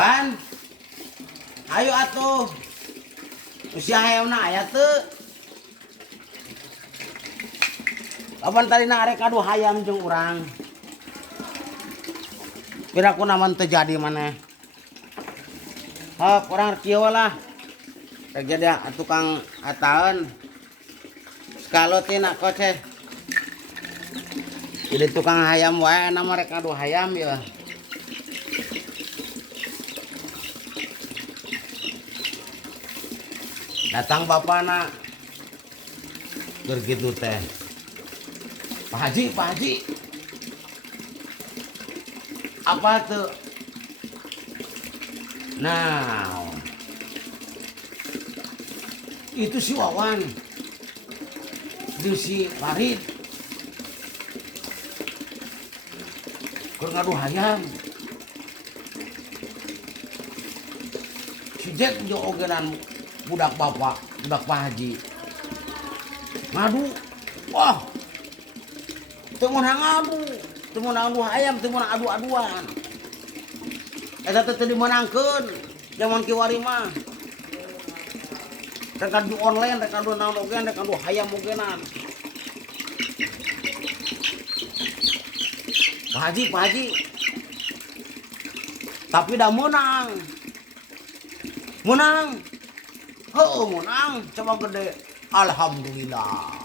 Wan, ayo atuh. Usia hayamna aya teu. Kapan tadi narek aduh hayam jeung urang. Piraku naman terjadi maneh. Hop, orang kieu lah. Terjadi tukang ataeun. Sekalo tina koce. Jadi tukang hayam wae nama rek aduh hayam ya. Datang bapana begitu teh. Pak Haji. Apa tuh? Nah, itu si Wawan, itu si Farid, keur ngadu hayam. Si Jack jeung ogenan budak bapak, budak Pak Haji. Ngadu, wah, teu meunang ngadu, teu meunang adu hayam, teu meunang adu-aduan. Eta teh teu dimenangkeun zaman kiwari mah. Rek adu online, rek adu naon ogean, rek adu hayam ogenan. Pak Haji. Tapi dah menang. Menang. Heuh, menang. Coba gede. Alhamdulillah.